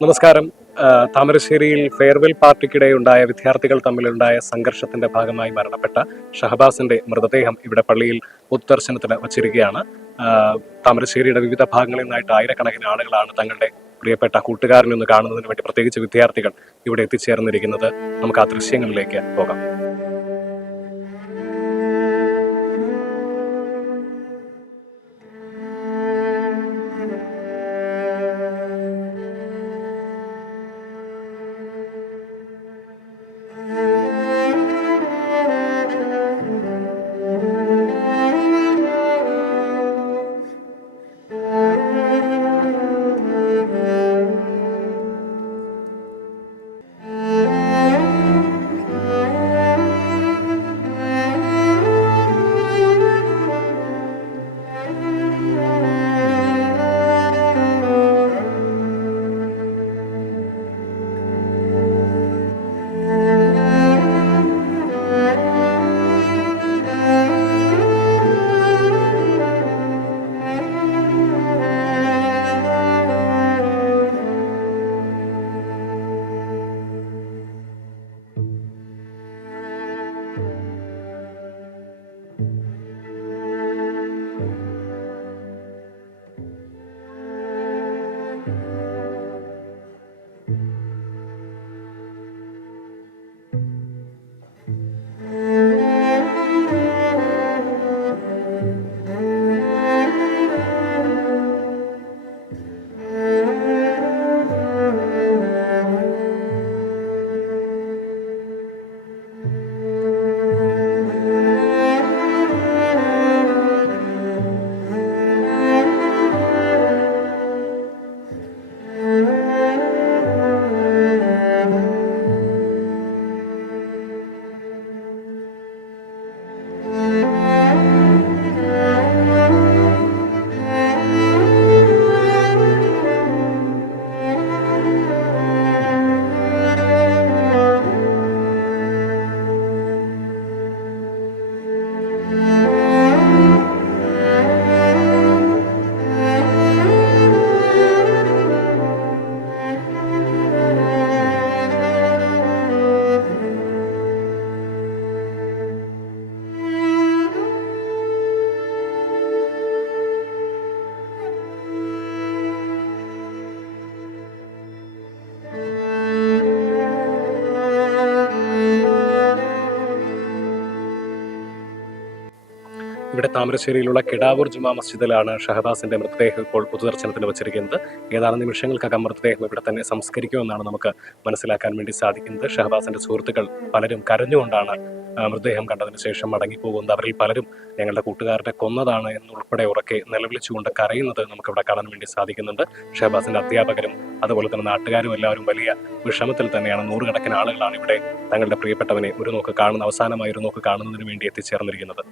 നമസ്കാരം. താമരശ്ശേരിയിൽ ഫെയർവെൽ പാർട്ടിക്കിടെ ഉണ്ടായ വിദ്യാർത്ഥികൾ തമ്മിലുണ്ടായ സംഘർഷത്തിന്റെ ഭാഗമായി മരണപ്പെട്ട ഷഹബാസിന്റെ മൃതദേഹം ഇവിടെ പള്ളിയിൽ പൊതുദർശനത്തിന് വച്ചിരിക്കുകയാണ്. താമരശ്ശേരിയുടെ വിവിധ ഭാഗങ്ങളിൽ നിന്നായിട്ട് ആയിരക്കണക്കിന് ആളുകളാണ് തങ്ങളുടെ പ്രിയപ്പെട്ട കൂട്ടുകാരനെ ഒന്ന് കാണുന്നതിന് വേണ്ടി, പ്രത്യേകിച്ച് വിദ്യാർത്ഥികൾ ഇവിടെ എത്തിച്ചേർന്നിരിക്കുന്നത്. നമുക്ക് ആ ദൃശ്യങ്ങളിലേക്ക് പോകാം. ഇവിടെ താമരശ്ശേരിയിലുള്ള കിടാവൂർ ജുമാ മസ്ജിദിലാണ് ഷഹബാസിന്റെ മൃതദേഹം ഇപ്പോൾ പൊതുദർശനത്തിന് വച്ചിരിക്കുന്നത്. ഏതാനും നിമിഷങ്ങൾക്കകം മൃതദേഹം ഇവിടെ തന്നെ സംസ്കരിക്കുമെന്നാണ് നമുക്ക് മനസ്സിലാക്കാൻ വേണ്ടി സാധിക്കുന്നത്. ഷഹബാസിന്റെ സുഹൃത്തുക്കൾ പലരും കരഞ്ഞുകൊണ്ടാണ് മൃതദേഹം കണ്ടതിന് ശേഷം മടങ്ങിപ്പോകുന്നത്. അവരിൽ പലരും ഞങ്ങളുടെ കൂട്ടുകാരനെ കൊന്നതാണ് എന്നുൾപ്പെടെ ഉറക്കെ നിലവിളിച്ചുകൊണ്ട് കരയുന്നത് നമുക്കിവിടെ കാണാൻ വേണ്ടി സാധിക്കുന്നുണ്ട്. ഷഹബാസിന്റെ അധ്യാപകരും അതുപോലെ തന്നെ നാട്ടുകാരും എല്ലാവരും വലിയ വിഷമത്തിൽ തന്നെയാണ്. നൂറുകണക്കിന് ആളുകളാണ് ഇവിടെ തങ്ങളുടെ പ്രിയപ്പെട്ടവനെ അവസാനമായി ഒരു നോക്ക് കാണുന്നതിന് വേണ്ടി എത്തിച്ചേർന്നിരിക്കുന്നത്.